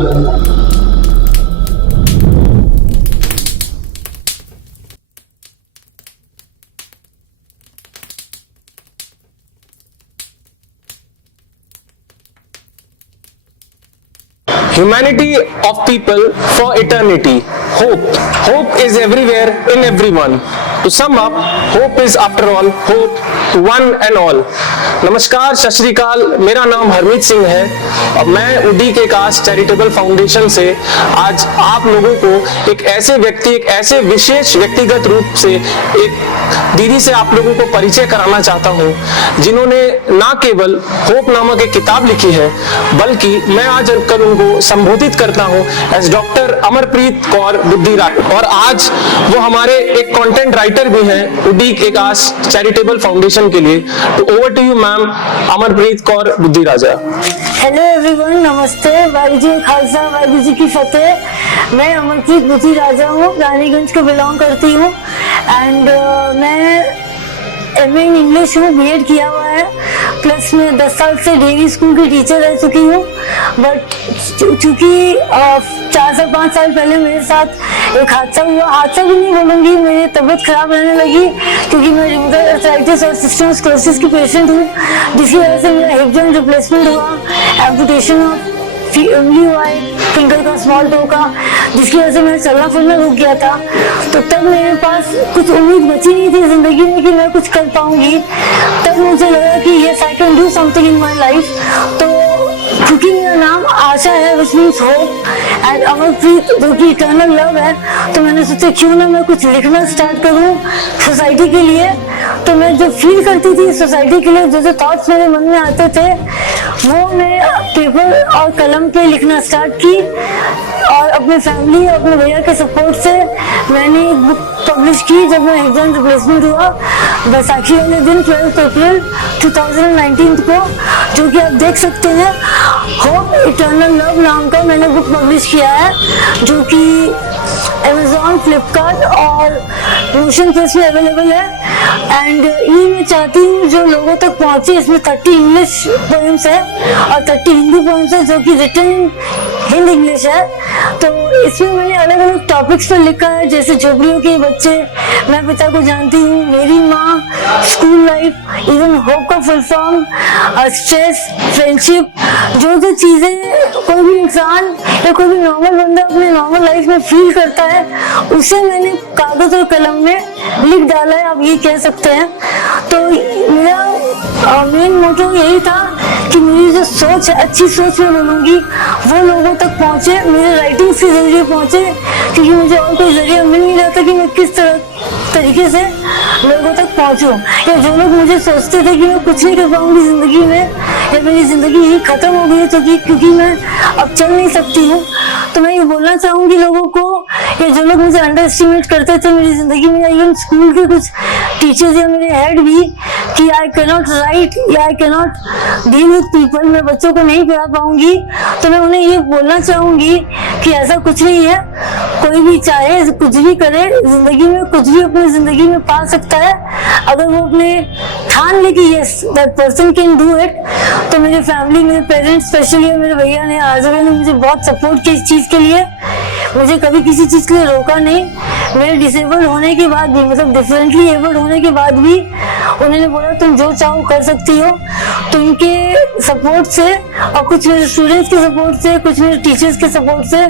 Humanity of people for eternity. Hope. Hope is everywhere in everyone. To sum up, hope is after all hope to one and all. नमस्कार, सत श्री अकाल। मेरा नाम हरमीत सिंह है और मैं उडी के कास्ट चैरिटेबल फाउंडेशन से आज आप लोगों को एक ऐसे विशेष व्यक्तिगत रूप से एक दीदी से आप लोगों को परिचय कराना चाहता हूं, जिन्होंने ना केवल होप नामक एक किताब लिखी है, बल्कि मैं आज कल उनको संबोधित करता हूं एज डॉक्टर अमरप्रीत कौर बुद्धिराज। और आज वो हमारे एक कंटेंट राइटर भी हैं उडी के कास्ट चैरिटेबल फाउंडेशन के लिए। तो over to you ma'am Amarpreet Kaur Buddhiraja. Hello everyone, नमस्ते। वाहिगुरू जी खालसा, वाहिगुरू जी की फतेह। मैं अमरप्रीत बुद्धिराजा हूँ, रानीगंज को बिलोंग करती हूँ एंड मैं एमए इन इंग्लिश हूँ, बीएड किया हुआ है, प्लस मैं 10 साल से डेली स्कूल की टीचर रह चुकी हूँ। बट चूंकि 4 से 5 साल पहले मेरे साथ एक हादसा हुआ, हादसा भी नहीं बोलूँगी, मेरी तबीयत खराब रहने लगी क्योंकि मैं रिमोटॉइड आर्थराइटिस और सिस्टम स्क्लेरोसिस की पेशेंट हूँ, जिसकी वजह से मेरा हिप जॉइंट रिप्लेसमेंट हुआ, एम्पुटेशन उंगली हुआ है, फिंगर का, स्मॉल टो का, जिसकी वजह से मेरा चलना फिरना रुक गया था। तो तब मेरे पास कुछ उम्मीद बची नहीं थी जिंदगी में कि मैं कुछ कर पाऊंगी। तब मुझे लगा कि yes I can do something in my life. तो क्योंकि मेरा नाम आशा है, which means hope, and Amarpreet जो कि इटर्नल लव है, तो मैंने सोचा क्यों ना मैं कुछ लिखना स्टार्ट करूं सोसाइटी के लिए। तो मैं जो फील करती थी सोसाइटी के लिए, जो थॉट्स मेरे मन में आते थे, वो मैं पेपर और कलम पे लिखना स्टार्ट की। और अपने फैमिली और अपने भैया के सपोर्ट से मैंने एक बुक पब्लिश की जब मैं हिप जॉइंट रिप्लेसमेंट हुआ, बैसाखी वाले दिन 12 अप्रैल 2019 को, जो कि आप देख सकते हैं होप इटर्नल लव नाम का मैंने बुक पब्लिश किया है, जो कि Amazon, फ्लिपकार्ट और नोशन प्रेस में अवेलेबल है। एंड ये मैं चाहती हूँ जो लोगों तक पहुँचे। इसमें 30 इंग्लिश पोएम्स है और 30 हिंदी पोएम्स है, जो कि रिटन इन इंग्लिश है। तो इसमें मैंने अलग अलग टॉपिक्स पर लिखा है, जैसे झोपड़ियों के बच्चे, मैं पिता को जानती हूँ, मेरी माँ, स्कूल लाइफ, इवन होप का फुल फॉर्म, स्ट्रेस, फ्रेंडशिप, जो चीजें कोई भी इंसान या कोई भी नॉर्मल बंदा अपने नॉर्मल लाइफ में फील करता है, उसे मैंने कागज और कलम में लिख डाला है, आप ये कह सकते हैं। तो मेरा मेन मोटो यही था कि मेरी जो सोच है, अच्छी सोच मैं बोलूँगी, वो लोगों तक पहुँचे, मेरे राइटिंग के जरिए पहुँचे, क्योंकि मुझे और कोई जरिया मिल नहीं रहा था कि मैं किस तरीके से लोगों तक पहुँचूँ। या जो लोग मुझे सोचते थे कि मैं कुछ नहीं कर पाऊँगी ज़िंदगी में, या मेरी ज़िंदगी ही खत्म हो गई है क्योंकि मैं अब चल नहीं सकती हूँ, तो मैं ये बोलना चाहूँगी लोगों को, या जो लोग मुझे अंडर एस्टिमेट करते थे मेरी ज़िंदगी में, इवन स्कूल के कुछ टीचर्स या मेरे हेड भी, कि आई कैन नॉट राइट या I can not deal with people, मैं बच्चों को नहीं पढ़ा पाऊंगी, तो मैं उन्हें ये बोलना चाहूंगी कि ऐसा कुछ नहीं है। कोई भी चाहे कुछ भी करे जिंदगी में, कुछ भी अपनी जिंदगी में पा सकता है, अगर वो अपने ठान ले कि yes that person can do it. तो मेरे फैमिली, मेरे पेरेंट्स स्पेशली, मेरे भैया ने, आजबे ने मुझे बहुत सपोर्ट किया इस चीज़ के लिए, मुझे कभी किसी चीज़ के लिए रोका नहीं। मेरे डिसेबल्ड होने के बाद भी, मतलब डिफरेंटली एबल्ड होने के बाद भी, उन्होंने बोला तुम जो चाहो कर सकती हो। तो उनके सपोर्ट से और कुछ मेरे स्टूडेंट्स के सपोर्ट से, कुछ मेरे टीचर्स के सपोर्ट से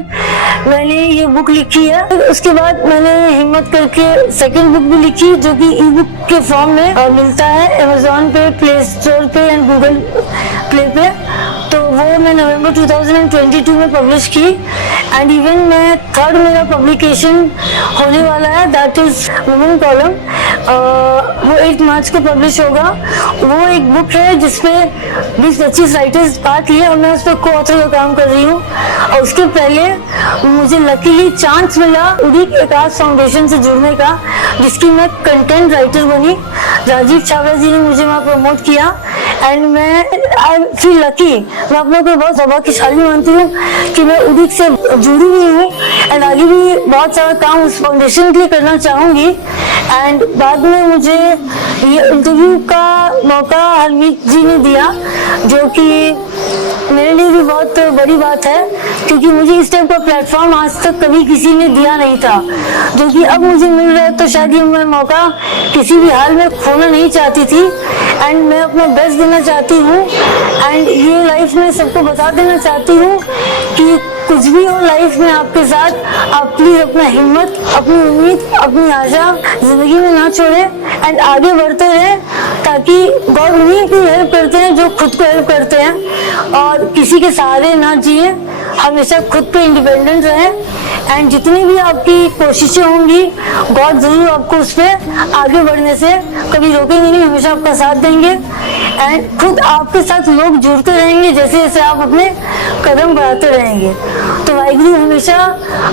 मैंने ये बुक लिखी है। उसके बाद मैंने हिम्मत करके सेकंड बुक भी लिखी, जो कि ई बुक के फॉर्म में मिलता है अमेज़न पे, प्ले स्टोर पे एंड गूगल प्ले पे। तो वो मैं नवंबर 2022 में पब्लिश की। एंड इवन मैं थर्ड मेरा पब्लिकेशन होने वाला है, दैट इज वुमेन कॉलम, वो 8 मार्च को पब्लिश होगा। वो एक बुक है जिसपे 20-25 राइटर्स पार्ट लिए और मैं उस पर को ऑथर का काम कर रही हूँ। और उसके पहले मुझे लकीली चांस मिला उडी एकाश फाउंडेशन से जुड़ने का, जिसकी मैं कंटेंट राइटर बनी। राजीव छावड़ा जी ने मुझे वहाँ प्रमोट किया एंड मैं आई फील लकी, मैं अपने को बहुत सौभाग्यशाली मानती हूँ कि मैं उदित से जुड़ी हुई हूँ एंड आगे भी बहुत सारा काम उस फाउंडेशन के लिए करना चाहूँगी। एंड बाद में मुझे ये इंटरव्यू का मौका हरमीत जी ने दिया, जो कि मेरे लिए भी बहुत बड़ी बात है, क्योंकि मुझे इस टाइप का प्लेटफॉर्म आज तक कभी किसी ने दिया नहीं था, जो कि अब मुझे मिल रहा है। तो शायद ये मैं मौका किसी भी हाल में खोना नहीं चाहती थी एंड मैं अपना बेस्ट देना चाहती हूँ। एंड ये लाइफ में सबको बता देना चाहती हूँ कि कुछ भी हो लाइफ में आपके साथ, आप प्लीज अपना हिम्मत, अपनी उम्मीद, अपनी आशा जिंदगी में ना छोड़े एंड आगे बढ़ते रहे, ताकि गॉड उन्हीं की हेल्प करते हैं जो खुद को हेल्प करते हैं, और किसी के सहारे ना जिए, हमेशा खुद पे इंडिपेंडेंट रहे। एंड जितनी भी आपकी कोशिशें होंगी, गॉड जरूर आपको उस पर आगे बढ़ने से कभी रोकेंगे नहीं, हमेशा आपका साथ देंगे एंड खुद आपके साथ लोग जुड़ते रहेंगे जैसे जैसे आप अपने कदम बढ़ाते रहेंगे। तो वाहिगुरु हमेशा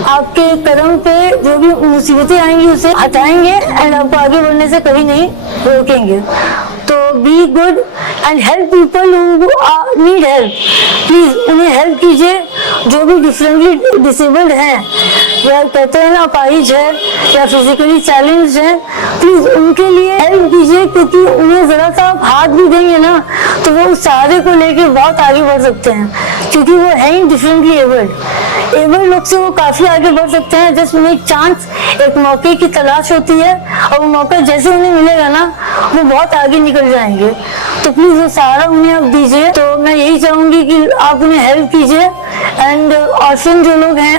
आपके कदम पे जो भी मुसीबतें आएंगी उसे हटाएंगे एंड आपको आगे बढ़ने से कभी नहीं रोकेंगे। तो be good and help people who need help, please उन्हें हेल्प कीजिए। जो भी डिफरेंटली डिसेबल्ड हैं या कहते हैं ना अपाहिज है या फिजिकली चैलेंज है, प्लीज उनके लिए हेल्प कीजिए, क्योंकि उन्हें जरा सा आप हाथ भी देंगे ना तो वो उस सहारे को लेके बहुत आगे बढ़ सकते हैं, क्योंकि वो है ही डिफरेंटली एबल्ड लोग से वो काफी आगे बढ़ सकते हैं। जस्ट उन्हें एक चांस, एक मौके की तलाश होती है और वो मौका जैसे उन्हें मिलेगा ना वो बहुत आगे निकल जाएंगे। तो प्लीज वो सहारा उन्हें आप दीजिए। तो मैं यही चाहूंगी कि आप उन्हें हेल्प कीजिए एंड ऑर्फन जो लोग हैं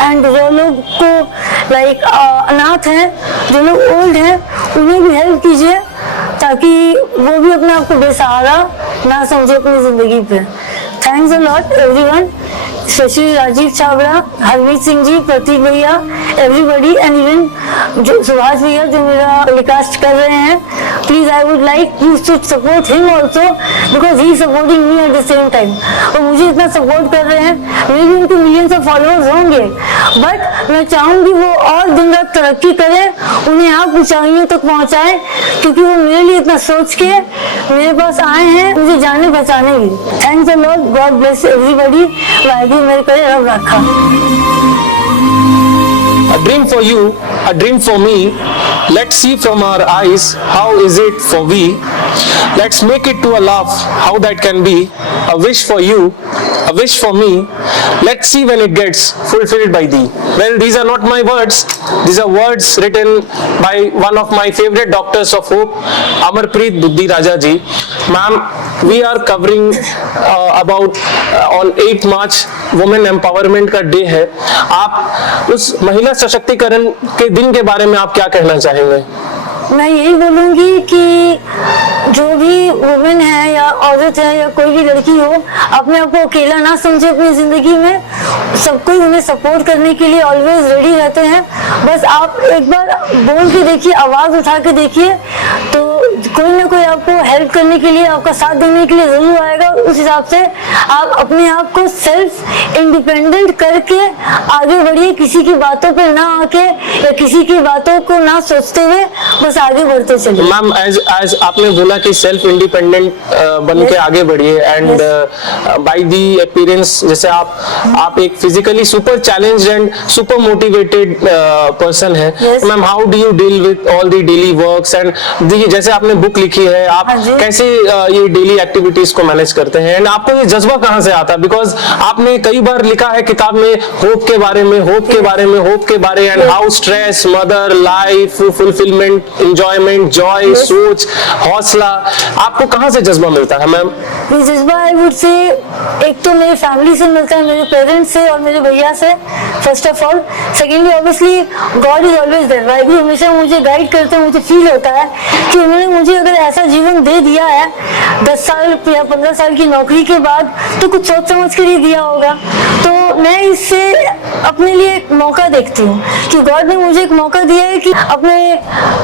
एंड जो लोग को लाइक अनाथ हैं, जो लोग ओल्ड हैं, उन्हें भी हेल्प कीजिए, ताकि वो भी अपने आप को बेसहारा ना समझे अपनी जिंदगी पे। Thanks a lot everyone, specially Rajeev Chhabra, Harmeet Singh ji, Prateek भैया, एवरीबॉडी एंड इवन जो सुभाष भैया जो मेरा टेलीकास्ट कर रहे हैं। Please I would like you to support him also, because he supporting me at the same time. और मुझे इतना सपोर्ट कर रहे हैं, मे भी उनके मिलियंस ऑफ फॉलोअर्स होंगे, बट मैं चाहूंगी वो और दिन रात तरक्की करें, उन्हें आप ऊंचाइयों तक पहुंचाएं, क्योंकि वो मेरे लिए इतना सोच के मेरे पास आए हैं मुझे जाने बचाने भी। Thanks a lot, God bless everybody, Waheguru मेरे करे रब रखा। A dream for you, a dream for me. Let's see from our eyes, how is it for we? Let's make it to a laugh, how that can be. A wish for you, a wish for me. Let's see when it gets fulfilled by thee. Well, these are not my words. These are words written by one of my favorite doctors of hope, Amarpreet Buddhi Raja ji. Ma'am, we are covering about on 8 March women empowerment का day है। आप उस महिला सशक्तिकरण के दिन के बारे में आप क्या कहना चाहेंगे? मैं यही बोलूंगी कि जो भी वुमेन है या औरत है या कोई भी लड़की हो, अपने आप को अकेला ना समझे अपनी जिंदगी में। सब कोई उन्हें सपोर्ट करने के लिए ऑलवेज रेडी रहते हैं। बस आप एक बार बोल के देखिए, आवाज उठा के देखिए, तो कोई ना कोई आपको हेल्प करने के लिए, आपका साथ देने के लिए जरूर आएगा। उस हिसाब से आप अपने आप को सेल्फ इंडिपेंडेंट करके आगे बढ़िए, किसी की बातों पे ना आके या किसी की बातों को ना सोचते हुए बस आगे बढ़ते चलिए। मैम, एज आपने बोला कि सेल्फ इंडिपेंडेंट बन के आगे बढ़िए एंड बाय दी अपीयरेंस, जैसे आप एक physically super challenged and super motivated person है। Ma'am, how do you deal with all the daily works and जैसे आपने बुक लिखी है, आप कैसे ये डेली एक्टिविटीज को मैनेज करते हैं एंड आपको ये जज्बा कहाँ से आता है? बिकॉज आपने कई बार लिखा है किताब में होप के बारे में, and how stress, mother, life, fulfilment, enjoyment, Joy, सोच, हौसला, आपको कहाँ से जज्बा मिलता है मैम? ये जज्बा आई वुड से एक तो मेरे फैमिली से मिलता है, मेरे पेरेंट्स से और मेरे भैया से, first of all. Secondly obviously God is always there. Waheguru हमेशा मुझे गाइड करते हैं। मुझे फील होता है कि उन्होंने मुझे अगर ऐसा जीवन दे दिया है 10 साल या 15 साल की नौकरी के बाद, तो कुछ सोच समझ कर ही दिया होगा। तो मैं इससे अपने लिए एक मौका देखती हूँ कि गॉड ने मुझे एक मौका दिया है कि अपने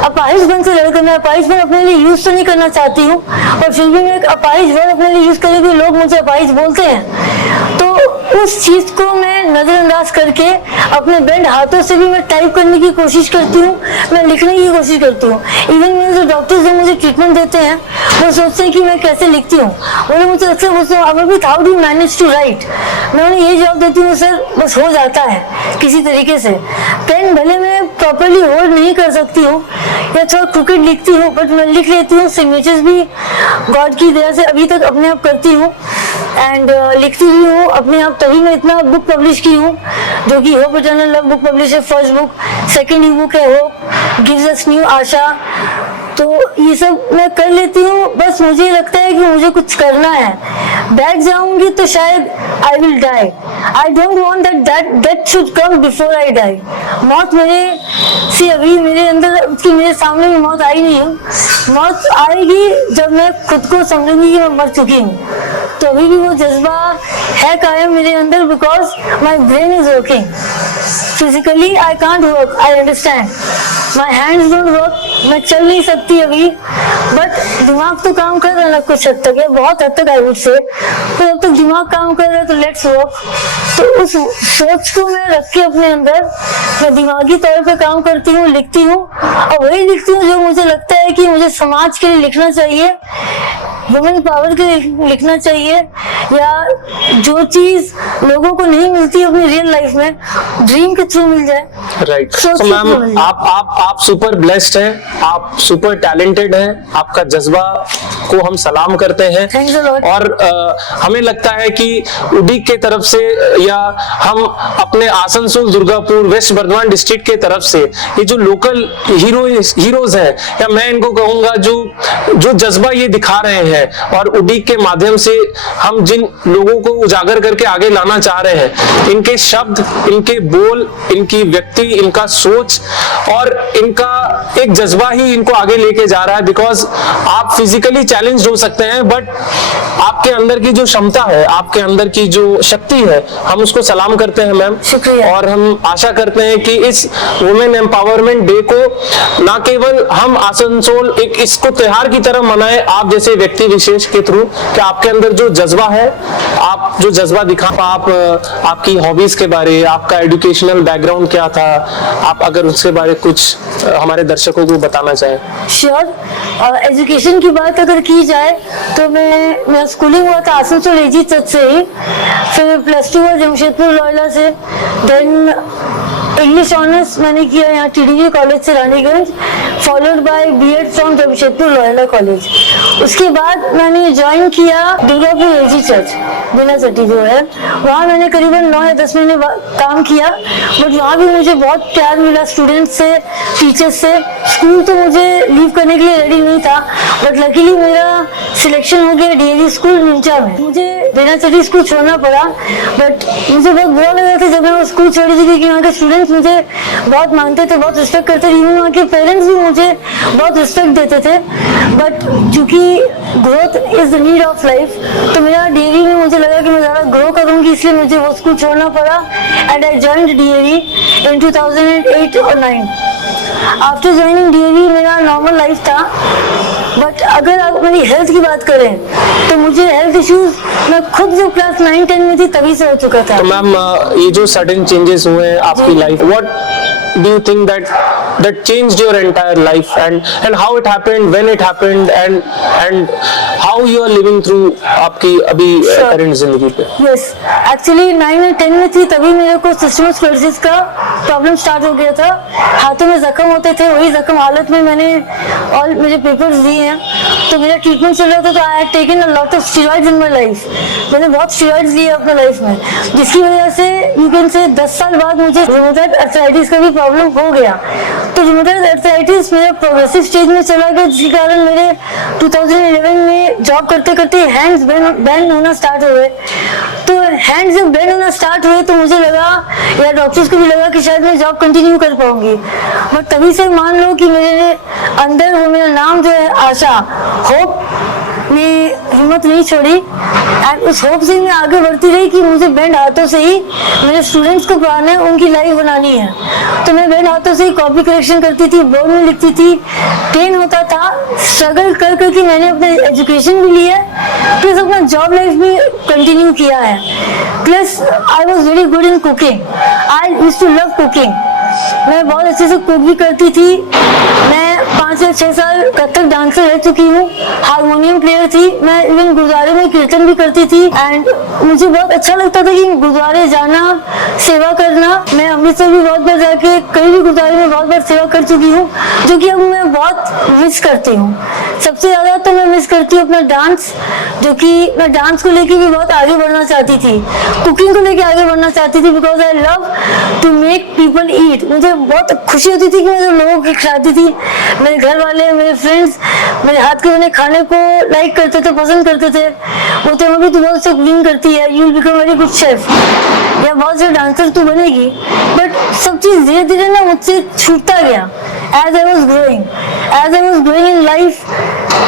अपाहिजपन से लड़कर, मैं अपाहिजपन अपने लिए यूज तो नहीं करना चाहती हूँ, और फिर भी मैं एक अपाहिज वर्ड अपने लिए यूज करने के लिए लोग मुझे अपाहिज बोलते हैं। तो उस चीज को मैं नजरअंदाज करके अपने बेंड हाथों से भी मैं टाइप करने की कोशिश करती हूँ, मैं लिखने की कोशिश करती हूँ। इवन मेरे जो डॉक्टर्स जो मुझे ट्रीटमेंट देते हैं वो सोचते हैं कि मैं कैसे लिखती हूँ। वो लोग मुझसे अक्सर पूछते हैं Amarpreet how do you manage to write. मैं उन्हें यही जवाब देती हूँ सर बस हो जाता है किसी तरीके से। पेन भले मैं प्रॉपरली होल्ड नहीं कर सकती हूँ या थोड़ा क्रिकेट लिखती हूँ बट मैं लिख लेती हूँ। सिग्नेचर्स भी गॉड की दया से अभी तक अपने आप करती हूँ एंड लिखती भी हूँ अपने आप। तभी मैं इतना बुक पब्लिश की हूँ जो कि hope eternal love book publish है, first book. Second e book है hope gives us new aasha. तो ये सब मैं कर लेती हूँ। बस मुझे लगता है कि मुझे कुछ करना है। बैठ जाऊंगी तो शायद I will die. I don't want that death should come before I die. मौत मेरे से अभी मेरे अंदर उसकी मेरे सामने में मौत आई नहीं है। मौत आएगी जब मैं खुद को समझूंगी कि मैं मर चुकी हूँ। तो अभी भी वो जज्बा है कायम मेरे अंदर because my brain is working. Physically I can't work, I understand, my hands don't work, मैं चल नहीं सकती अभी बट दिमाग तो काम कर रहा है कुछ हद तक है, बहुत हद तक आई वुड से। तो जब तक दिमाग काम कर रहा है तो लेट्स वर्क। तो उस सोच को मैं रख के अपने अंदर मैं दिमागी तौर पे काम करती हूँ, लिखती हूँ और वही लिखती हूँ जो मुझे लगता है कि मुझे समाज के लिए लिखना चाहिए, वुमेन पावर के लिए लिखना चाहिए, या जो चीज लोगों को नहीं मिलती अपनी रियल लाइफ में ड्रीम के थ्रू मिल जाए। राइट। तो मैम आप सुपर ब्लेस्ड हैं, आप सुपर टैलेंटेड हैं, आपका जज्बा को हम सलाम करते हैं। Thanks a lot. और हमें लगता है कि उडीक के तरफ से या हम अपने आसनसोल, दुर्गापुर, वेस्ट बर्धमान डिस्ट्रिक्ट के तरफ से ये जो लोकल हीरोज हैं या मैं इनको कहूंगा जो जज्बा ये दिखा रहे हैं और उडीक के माध्यम से हम जिन लोगों को उजागर करके आगे लाना चाह रहे हैं, इनके शब्द, इनके बोल, इनकी व्यक्ति, इनका सोच और इनका एक जज्बा ही इनको आगे लेके जा रहा है। बिकॉज आप फिजिकली चैलेंज हो सकते हैं बट आपके अंदर की जो क्षमता है, आपके अंदर की जो शक्ति है, हम उसको सलाम करते हैं मैम। शुक्रिया। और हम आशा करते हैं कि इस वुमेन एम्पावरमेंट डे को ना केवल हम आसनसोल एक इसको त्योहार की तरह मनाएं आप जैसे व्यक्ति विशेष के थ्रू, कि आपके अंदर जो जज्बा है, आप जो जज्बा दिखा, आप आपकी हॉबीज के बारे, आपका एजुकेशनल बैकग्राउंड क्या था, आप अगर उसके बारे कुछ हमारे दर्शकों को बताना चाहें। श्योर। एजुकेशन की बात अगर की जाए तो मेरा स्कूलिंग हुआ था आसनसोल एजी चर्च से ही, फिर +2 हुआ जमशेदपुर लॉयला से, देन इंग्लिश ऑनर्स मैंने किया यहाँ टीडीवी कॉलेज से Raniganj, followed by BEd from Jamshedpur Loyola college. उसके बाद मैंने ज्वाइन किया दुर्गापुर एजी चर्च बिना सटी जो है, वहाँ मैंने करीबन 9 या 10 महीने काम किया बट वहाँ भी मुझे बहुत प्यार मिला स्टूडेंट्स से, टीचर्स से। स्कूल तो मुझे लीव करने के लिए रेडी नहीं था बट लकीली मेरा सिलेक्शन हो गया डीएवी स्कूल निंचा में। मुझे बिना सटी स्कूल छोड़ना पड़ा बट मुझे बहुत बुरा लग रहा था जब मैं वो स्कूल छोड़ी थी क्योंकि वहाँ के स्टूडेंट्स मुझे बहुत मानते थे, बहुत रिस्पेक्ट करते थे, इवन वहाँ के पेरेंट्स भी मुझे बहुत रिस्पेक्ट देते थे। बट चूंकि growth is the need of life, तो मेरा डीएवी में मुझे लगा कि मैं ज़्यादा ग्रो करूंगी, इसलिए मुझे वो स्कूल छोड़ना पड़ा एंड आई जॉइंड डीएवी इन 2008 और 9। आफ्टर ज्वाइनिंग डीएवी मेरा नॉर्मल लाइफ था बट अगर आप मेरी हेल्थ की बात करें तो मुझे हेल्थ इश्यूज मैं खुद जब क्लास 9-10 में थी तभी से हो चुका था। तो मैम ये जो सडन चेंजेस हुए हैं आपकी life, what do you think that changed your entire life and how it happened, when it happened and how you are living through आपकी अभी करंट जिंदगी पे? Yes, actually 9 और 10 में थी तभी मेरे को सिस्टम स्क्लेरोसिस का प्रॉब्लम स्टार्ट हो गया था। हाथों में जख्म होते थे, वही जख्म हालत में मैंने और मेरे पेपर्स दिए हैं तो मेरा ट्रीटमेंट चल रहा था। तो I had taken a lot of steroids in my life, मैंने बहुत स्टेरॉइड्स लिए अपने लाइफ में, जिसकी वजह से यू कैन से 10 साल बाद मुझे रूमेटॉइड आर्थराइटिस का भी प्रॉब्लम हो गया। तो रूमेटॉइड आर्थराइटिस मेरा प्रोग्रेसिव स्टेज में चला गया जिसके कारण मेरे 2011 में जॉब करते करते हैंड्स बैंड होना स्टार्ट हो गए। तो हैंड्स जब बैंड होना स्टार्ट हुए तो मुझे लगा या डॉक्टर्स को भी लगा कि शायद मैं जॉब कंटिन्यू कर पाऊंगी। बट तभी से मान लो कि मेरे अंदर वो मेरा नाम जो है आशा, होप ने हिम्मत नहीं छोड़ी एंड उस होप से मैं आगे बढ़ती रही कि मुझे बैंड हाथों से ही मेरे स्टूडेंट्स को पढ़ाना है, उनकी लाइफ बनानी है। तो मैं बैंड हाथों से ही कॉपी करेक्शन करती थी, बोर्ड में लिखती थी, पेन होता था, स्ट्रगल कर करके मैंने अपने एजुकेशन भी लिया प्लस अपना जॉब लाइफ भी कंटिन्यू किया है। Plus I was very good in cooking, I used to love cooking. मैं बहुत अच्छे से कुक भी करती थी। मैं 5 से 6 साल कथक डांसर रह चुकी हूँ, हारमोनियम प्लेयर थी, मैं इवन गुरुद्वारे में कीर्तन भी करती थी एंड मुझे बहुत अच्छा लगता था कि गुरुद्वारे जाना, सेवा करना। मैं अमृतसर भी बहुत बार जाके कई भी गुरुद्वारे में बहुत बार सेवा कर चुकी हूँ, जो कि अब मैं बहुत मिस करती हूँ। सबसे ज्यादा तो मैं मिस करती हूँ अपना डांस, जो कि मैं डांस को लेके भी बहुत आगे बढ़ना चाहती थी, कुकिंग को लेके आगे बढ़ना चाहती थी, because I love to make people eat. मुझे बहुत खुशी होती थी कि मैं जब लोगों को खिलाती थी, मेरे घर वाले, मेरे फ्रेंड्स मेरे हाथ के बने खाने को लाइक करते थे, पसंद करते थे। बोलते मम्मी तू बहुत अच्छा कुकिंग करती है, you will become very good chef, या बहुत से डांसर तू बनेगी। बट सब चीज धीरे धीरे ना मुझसे छूटता गया as I was growing in life.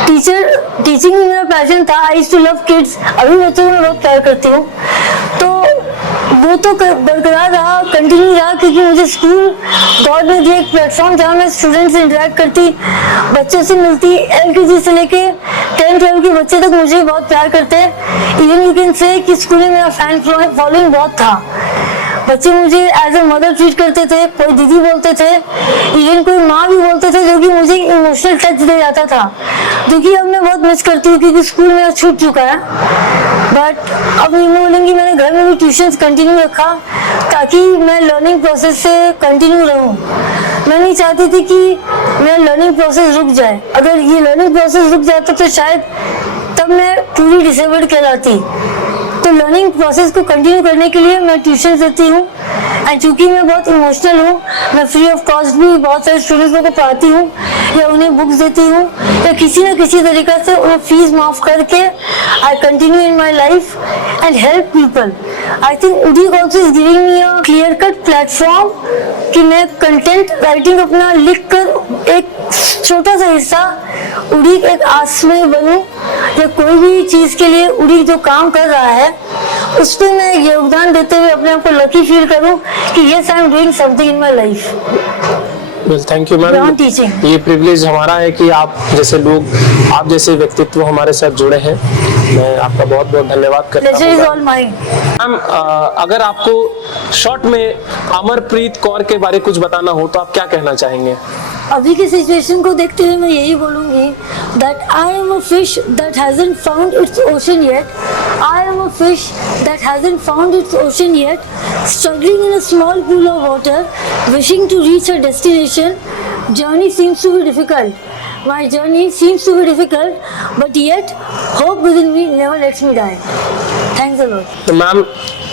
Teaching भी मेरा पैशन था, I used to love kids, अभी बच्चों को मैं बहुत प्यार करती हूँ। तो वो तो बरकरार रहा, कंटिन्यू रहा, क्योंकि मुझे स्कूल गॉड ने दिया एक प्लेटफॉर्म जहाँ मैं स्टूडेंट से इंटरेक्ट करती, बच्चों से मिलती। LKG से लेके 10-12 के बच्चे तक मुझे बहुत प्यार करते हैं। इवन यू कैन से कि स्कूल में मेरा फैन फॉलोइंग बहुत था। बच्चे मुझे एज ए मदर ट्रीट करते थे, कोई दीदी बोलते थे, इवन कोई माँ भी बोलते थे, जो कि मुझे इमोशनल टच दे जाता था, जो कि अब मैं बहुत मिस करती हूँ क्योंकि स्कूल मेरा छूट चुका है। बट अब ये बोलेंगी मैंने घर में भी ट्यूशंस कंटिन्यू रखा ताकि मैं लर्निंग प्रोसेस से कंटिन्यू रहूँ। मैं नहीं चाहती थी कि मेरा लर्निंग प्रोसेस रुक जाए। अगर ये लर्निंग प्रोसेस रुक जाता तो शायद तब मैं पूरी डिसेबल्ड कहलाती। तो लर्निंग प्रोसेस को कंटिन्यू करने के लिए मैं ट्यूशन देती हूँ एंड चूंकि मैं बहुत इमोशनल हूँ, मैं फ्री ऑफ कॉस्ट भी बहुत सारे स्टूडेंट्स को पढ़ाती हूँ या उन्हें बुक्स देती हूँ या किसी न किसी तरीके से उन्हें फीस माफ करके I continue in my life and help people. I think Udeek also is giving me a clear cut platform कि मैं कंटेंट राइटिंग अपना लिख कर एक छोटा सा हिस्सा उडीक एक आस में बनूं या कोई भी चीज के लिए उडीक जो काम कर रहा है उस पर मैं योगदान देते हुए अपने आप को लकी फील करूं कि yes I am doing something in my life. Well thank you ma'am, ये प्रिविलेज हमारा है कि आप जैसे लोग, आप जैसे व्यक्तित्व हमारे साथ जुड़े हैं। मैं आपका बहुत बहुत धन्यवाद करता हूँ मैम। अगर आपको शॉर्ट में अमरप्रीत कौर के बारे कुछ बताना हो तो आप क्या कहना चाहेंगे? अभी की सिचुएशन को देखते हुए मैं यही बोलूंगी that I am a fish that hasn't found its ocean yet. I am a fish that hasn't found its ocean yet, struggling in a small pool of water, wishing to reach a destination. Journey seems to be difficult. My journey seems to be difficult, but yet hope within me never lets me die. Thanks a lot. तो ma'am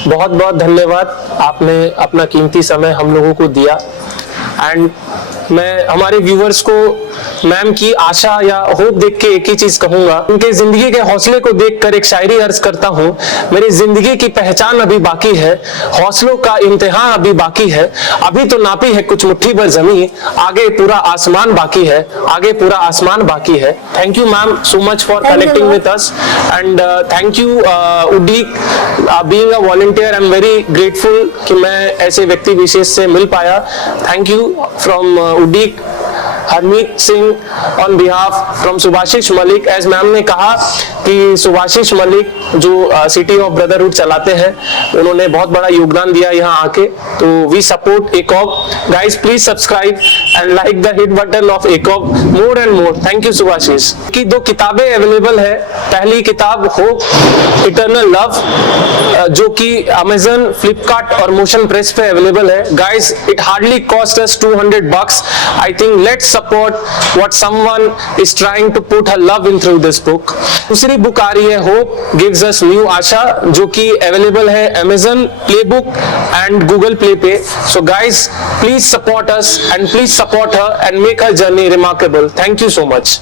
बहुत बहुत धन्यवाद, आपने अपना कीमती समय हम लोगों को दिया एंड मैं हमारे व्यूवर्स को मैम की आशा या होप देख के एक ही चीज कहूंगा, उनके जिंदगी के हौसले को देखकर एक शायरी अर्ज करता हूँ। मेरी जिंदगी की पहचान अभी बाकी है, हौसलों का इम्तिहान अभी बाकी है, अभी तो नापी है कुछ मुट्ठी भर जमीन, आगे पूरा आसमान बाकी है, आगे पूरा आसमान बाकी है। Thank you ma'am so much for connecting with us and thank you Udeek being a volunteer. I am very grateful कि मैं ऐसे व्यक्ति विशेष से मिल पाया। Thank you from Udeek Harmeet Singh on behalf from Subhashish Malik. As ma'am ने कहा कि सुभाषिश मलिक जो सिटी ऑफ ब्रदरहुड चलाते हैं, उन्होंने बहुत बड़ा योगदान दिया यहाँ आके। तो वी सपोर्ट एकॉब guys, please subscribe and like the hit button of एकॉब more and more. Thank you Subhashish. की 2 किताबें अवेलेबल है। पहली किताब होप इटर्नल लव जो कि अमेजन, फ्लिपकार्ट और मोशन प्रेस पे अवेलेबल है। Guys it hardly cost us $200। I think let's support what someone is trying to put her love in through this book. दूसरी बुक आ रही है होप गिव्स अस न्यू आशा, जो कि अवेलेबल है Amazon Playbook and Google Play पे। So guys, please support us and please support her and make her journey remarkable. Thank you so much.